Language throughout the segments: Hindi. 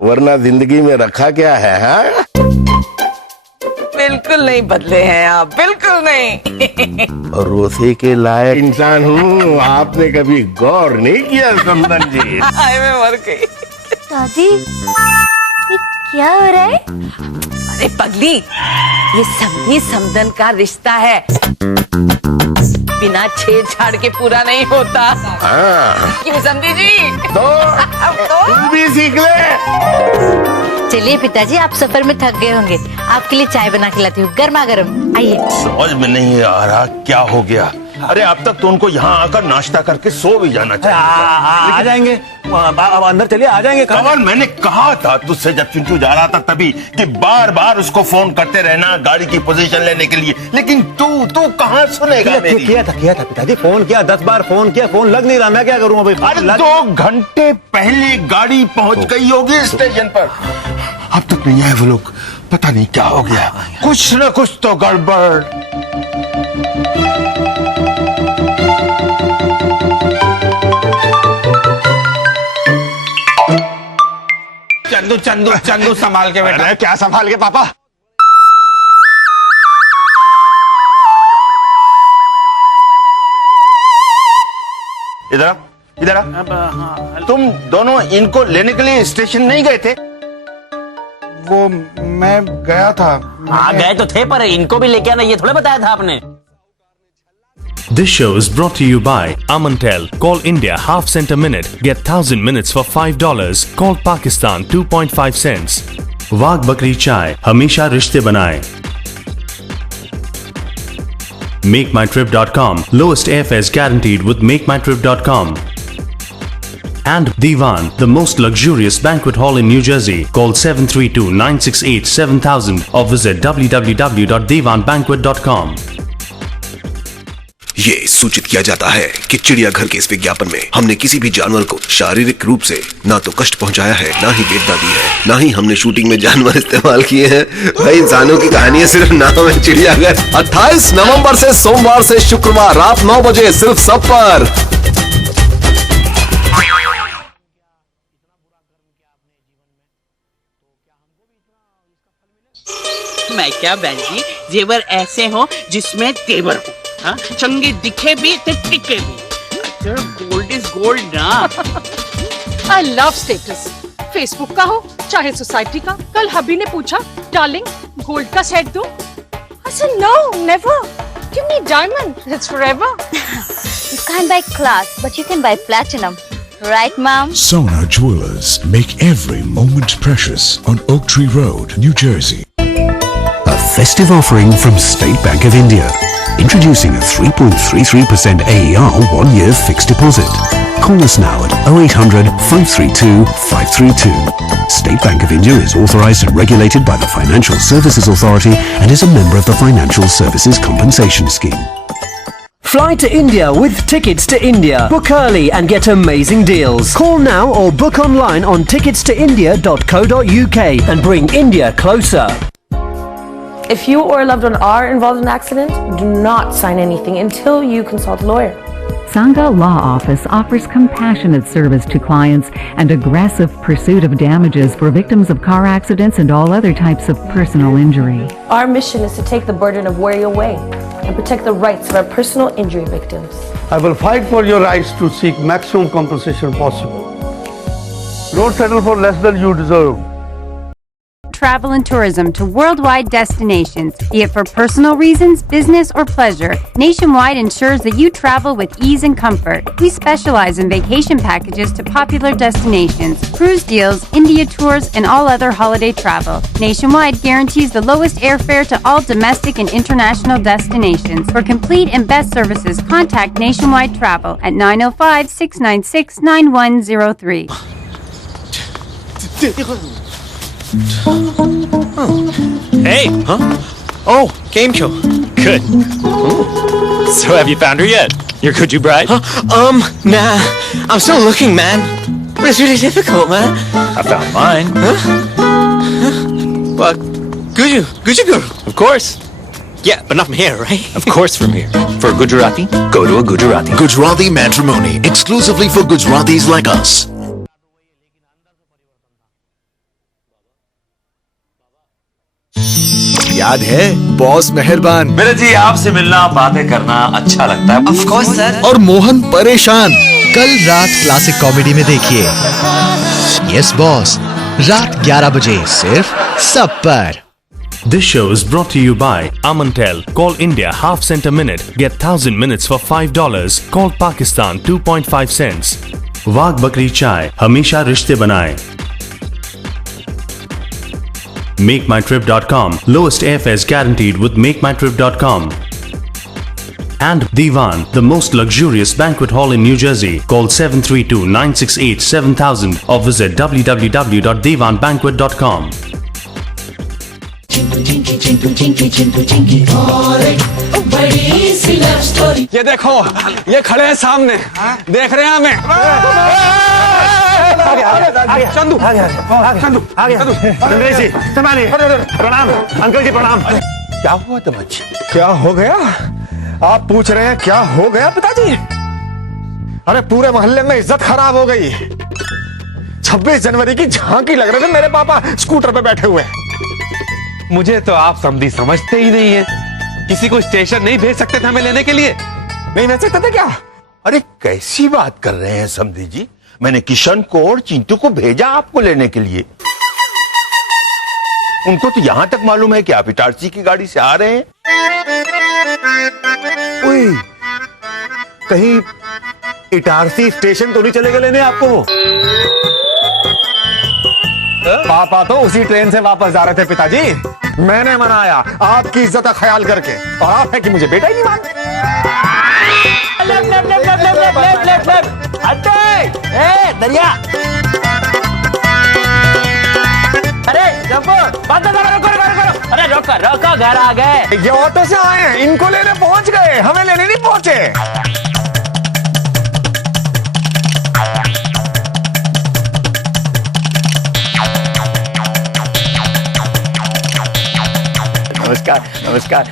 वरना जिंदगी में रखा क्या है? हाँ? बिल्कुल नहीं बदले हैं आप, बिल्कुल नहीं। भरोसे के लायक इंसान हूँ, आपने कभी गौर नहीं किया समदन जी? हाय मैं मर गई। दादी, ये क्या हो रहा है? अरे पगली, ये समधी समदन का रिश्ता है, बिना छेड़छाड़ के पूरा नहीं होता। हाँ। क्यों समधी जी? तो तुम भी सीख ले। चलिए पिताजी, आप सफर में थक गए होंगे, आपके लिए चाय बना के लाती हूँ, गर्मा गर्म। आइए। समझ में नहीं आ रहा क्या हो गया। अरे अब तक तो उनको यहाँ आकर नाश्ता करके सो भी जाना चाहिए। आ जाएंगे, अब अंदर चलिए, आ जाएंगे। कमल, मैंने कहा था तुझसे जब चिंटू जा रहा था तभी कि बार बार उसको फोन करते रहना गाड़ी की पोजीशन लेने के लिए, लेकिन तू कहाँ सुनेगा मेरी? किया था पिताजी, फोन किया 10 बार, फोन किया, फोन लग नहीं रहा, मैं क्या करूँ अभी? अरे 2 घंटे पहले गाड़ी पहुंच गई होगी स्टेशन पर, अब तक नहीं आए वो लोग। पता नहीं क्या हो गया, कुछ न कुछ तो गड़बड़। चंदू संभाल के बेटा। अरे क्या संभाल के पापा? इधर आ। तुम दोनों इनको लेने के लिए स्टेशन नहीं गए थे? वो मैं गया था। गए तो थे, पर इनको भी लेके आना ये थोड़ा बताया था आपने। This show is brought to you by Amantel. Call India half cent a minute. Get 1000 minutes for $5. Call Pakistan 2.5 cents. वाघ बकरी चाय हमेशा रिश्ते बनाए. MakeMyTrip.com. Lowest airfares guaranteed with MakeMyTrip.com. And Divan, the most luxurious banquet hall in New Jersey. Call 732-968-7000 or visit www.divanbanquet.com. ये सूचित किया जाता है कि चिड़ियाघर के इस विज्ञापन में हमने किसी भी जानवर को शारीरिक रूप से ना तो कष्ट पहुंचाया है, ना ही वेदना दी है, ना ही हमने शूटिंग में जानवर इस्तेमाल किए हैं। भाई इंसानों की कहानी है, सिर्फ नाम है चिड़ियाघर। 28 नवंबर से सोमवार से शुक्रवार रात 9 बजे सिर्फ सब पर। मैं क्या बहन जी, जेवर ऐसे हो जिसमें तेवर हो, हाँ? चंगे दिखे भी तो टिके भी। गोल्ड इज गोल्ड ना। आई लव स्टेटस, फेसबुक का हो चाहे सोसाइटी का। कल हबी ने पूछा, डार्लिंग गोल्ड का सेट दो। I said no, never. Give me diamond, it's forever. You can't buy class, but you can buy platinum. Right, Mom? Sona Jewelers make every moment precious on Oak Tree Road, New Jersey. A festive offering from State Bank of India. Introducing a 3.33% AER 1-year fixed deposit. Call us now at 0800 532 532. State Bank of India is authorized and regulated by the Financial Services Authority and is a member of the Financial Services Compensation Scheme. Fly to India with Tickets to India. Book early and get amazing deals. Call now or book online on ticketstoindia.co.uk and bring India closer. If you or a loved one are involved in an accident, do not sign anything until you consult a lawyer. Sangha Law Office offers compassionate service to clients and aggressive pursuit of damages for victims of car accidents and all other types of personal injury. Our mission is to take the burden of worry away and protect the rights of our personal injury victims. I will fight for your rights to seek maximum compensation possible. Don't settle for less than you deserve. Travel and tourism to worldwide destinations, be it for personal reasons, business, or pleasure. Nationwide ensures that you travel with ease and comfort. We specialize in vacation packages to popular destinations, cruise deals, India tours, and all other holiday travel. Nationwide guarantees the lowest airfare to all domestic and international destinations. For complete and best services, contact Nationwide Travel at 905-696-9103. Hey! Huh? Oh, game show. Good. So have you found her yet? Your Guju bride? Nah. I'm still looking, man. But it's really difficult, man. I found mine. Huh? But Guju girl. Of course. Yeah, but not from here, right? Of course from here. For a Gujarati, go to a Gujarati. Gujarati Matrimony, exclusively for Gujaratis like us. याद है बॉस मेहरबान। मेरे जी आपसे मिलना बातें करना अच्छा लगता है। Of course sir. और मोहन परेशान। कल रात क्लासिक कॉमेडी में देखिए यस बॉस, रात 11 बजे सिर्फ सब पर। This show is brought to you by Amantel. Call India half cent a minute. Get 1000 minutes for $5. Call Pakistan 2.5 cents. वाघ बकरी चाय हमेशा रिश्ते बनाए। MakeMyTrip.com. Lowest airfares guaranteed with MakeMyTrip.com. And Divan, the most luxurious banquet hall in New Jersey. Call 732-968-7000 or visit www.divanbanquet.com. ये देखो, ये खड़े हैं सामने, देख रहे हैं हमें। चंदू अंग्रेज जी प्रणाम। अंकल जी प्रणाम। क्या हुआ तमच? क्या हो गया? आप पूछ रहे हैं क्या हो गया पिताजी? अरे पूरे मोहल्ले में इज्जत खराब हो गई। 26 जनवरी की झांकी लग रहे थे मेरे पापा स्कूटर पे बैठे हुए। मुझे तो आप समझी समझते ही नहीं है। किसी को स्टेशन नहीं भेज सकते थे हमें लेने के लिए? नहीं भेज सकते थे क्या? अरे कैसी बात कर रहे हैं समधी जी? मैंने किशन को और चिंटू को भेजा आपको लेने के लिए। उनको तो यहां तक मालूम है कि आप इटारसी की गाड़ी से आ रहे हैं। ओए, कहीं इटारसी स्टेशन तो नहीं चले गए लेने आपको? पापा तो उसी ट्रेन से वापस जा रहे थे पिताजी। मैंने मनाया आपकी इज्जत का ख्याल करके, और आप है कि मुझे बेटा ही नहीं मानते। दरिया अरे रुको, अरे रोको घर आ गए। ये ऑटो से आए हैं, इनको लेने पहुंच गए, हमें लेने नहीं पहुंचे। नमस्कार नमस्कार।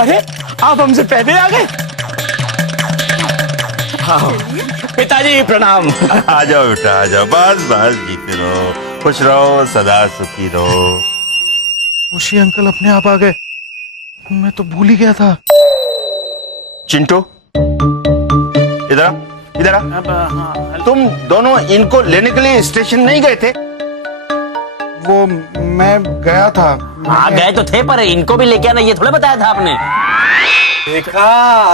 अरे आप हमसे पहले आ गए। हाँ पिताजी प्रणाम। आ जाओ बेटा आ जाओ, बस बस जीते रहो, खुश रहो, सदा सुखी रहो। खुशी अंकल अपने आप आ गए, मैं तो भूल ही गया था। चिंटू इधर आ, इधर आ। तुम दोनों इनको लेने के लिए स्टेशन नहीं गए थे? वो मैं गया था। हाँ गए तो थे, पर इनको भी लेके आना ये थोड़ा बताया था आपने।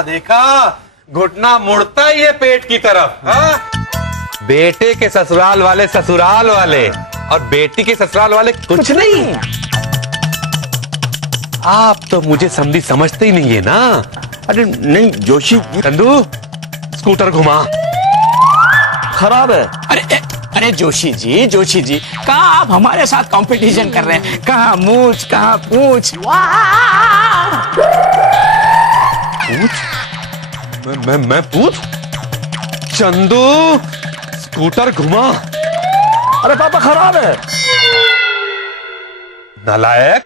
देखा घुटना मुड़ता ही है पेट की तरफ। हाँ? बेटे के ससुराल वाले और बेटी के ससुराल वाले कुछ नहीं। आप तो मुझे समझी समझते ही नहीं है ना। अरे नहीं जोशी। चंदू स्कूटर घुमा। खराब है। अरे जोशी जी कहाँ आप हमारे साथ कंपटीशन कर रहे हैं? कहाँ मूछ कहाँ पूछ। मैं पूछ? चंदू स्कूटर घुमा। अरे पापा खराब है। नालायक,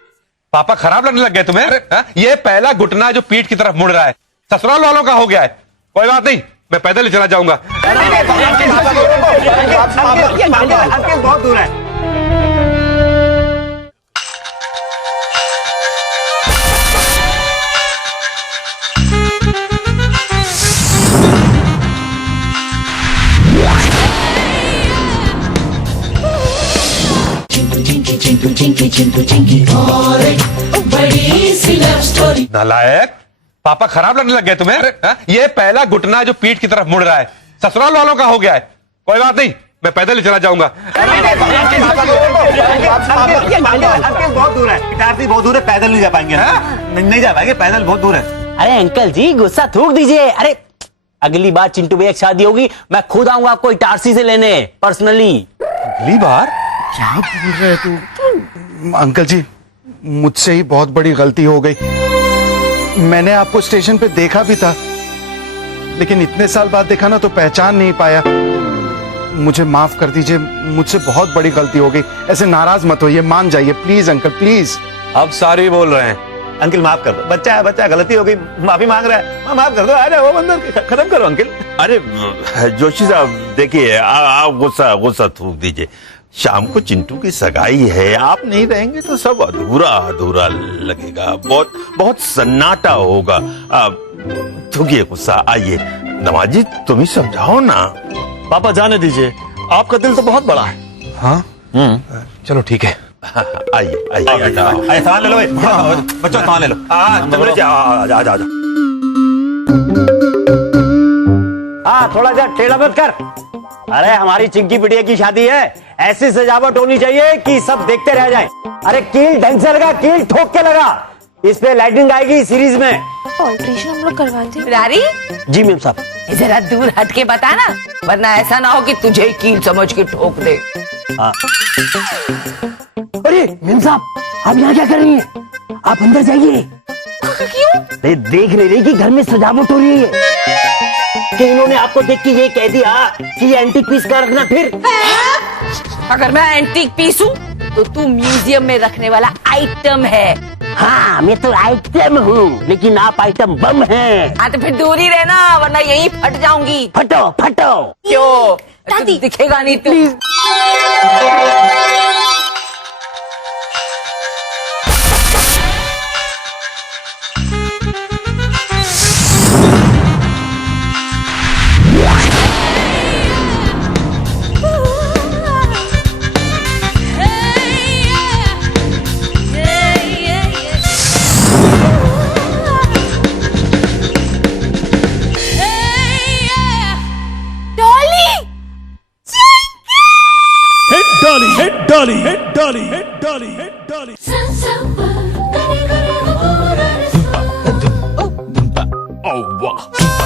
पापा खराब लगने लग गए तुम्हें? ये पहला घुटना है जो पीठ की तरफ मुड़ रहा है। ससुराल वालों का हो गया है। कोई बात नहीं, मैं पैदल ही चला जाऊंगा। अंकल बहुत दूर है। नालायक, पापा खराब लगने लग गए तुम्हें? ये पहला घुटना है जो पीठ की तरफ मुड़ रहा है। ससुराल वालों का हो गया है। कोई बात नहीं, मैं पैदल ही चला जाऊंगा। अंकल बहुत दूर है, इटारसी बहुत दूर है, पैदल नहीं जा पाएंगे। नहीं जा पाएंगे, पैदल बहुत दूर है। अरे अंकल जी गुस्सा थूक दीजिए। अरे अगली बार चिंटू भैया की शादी होगी, मैं खुद आऊंगा आपको इटारसी से लेने पर्सनली। अगली बार? क्या बोल रहे तू? अंकल जी मुझसे ही बहुत बड़ी गलती हो गई। मैंने आपको स्टेशन पे देखा भी था, लेकिन इतने साल बाद देखा ना तो पहचान नहीं पाया। मुझे माफ कर दीजिए, मुझसे बहुत बड़ी गलती हो गई। ऐसे नाराज मत होइए, मान जाइए प्लीज अंकल प्लीज। अब सॉरी बोल रहे हैं। अंकल माफ कर दो, बच्चा है बच्चा, गलती हो गई, माफी मांग रहा है, माफ कर दो। अरे वो बंदर खत्म करो अंकल। अरे जोशी साहब देखिए, आप गुस्सा थूक दीजिए। शाम को चिंटू की सगाई है, आप नहीं रहेंगे तो सब अधूरा अधूरा लगेगा, बहुत बहुत सन्नाटा होगा। थूकिए गुस्सा, आइए नवाजी तुम ही समझाओ ना। पापा जाने दीजिए, आपका दिल तो बहुत बड़ा है। हाँ चलो ठीक है। आइए आइए सामान ले लो बच्चों, सामान ले लो। हाँ थोड़ा सा टेढ़ा मत कर। अरे हमारी चिंकी बिटिया की शादी है, ऐसी सजावट होनी चाहिए कि सब देखते रह जाएं। अरे कील ढंग से लगा, कील ठोक के लगा, इस पे लाइटिंग आएगी सीरीज में। ऑल्ट्रेशन हम लोग करवाते हैं। मुरारी जी मैम साहब। जरा दूर हट के बता ना, वरना ऐसा ना हो कि तुझे ही कील समझ के ठोक दे। अरे मैम साहब, आप यहाँ क्या कर रही हैं? आप अंदर जाइए। क्यों? देख नहीं रही कि घर में सजावट हो रही है कि इन्होंने आपको देख के ये कह दिया कि ये एंटीक पीस का रखना। फिर अगर मैं एंटीक पीस हूँ तो तू म्यूजियम में रखने वाला आइटम है। हाँ मैं तो आइटम हूँ, लेकिन आप आइटम बम हैं। हाँ तो फिर दूर ही रहना, वरना यहीं फट जाऊंगी। फटो फटो। क्यों? दादी दिखेगा नहीं तू। Dolly, hit Dolly, hit Dolly, hit Dolly. Oh, wow.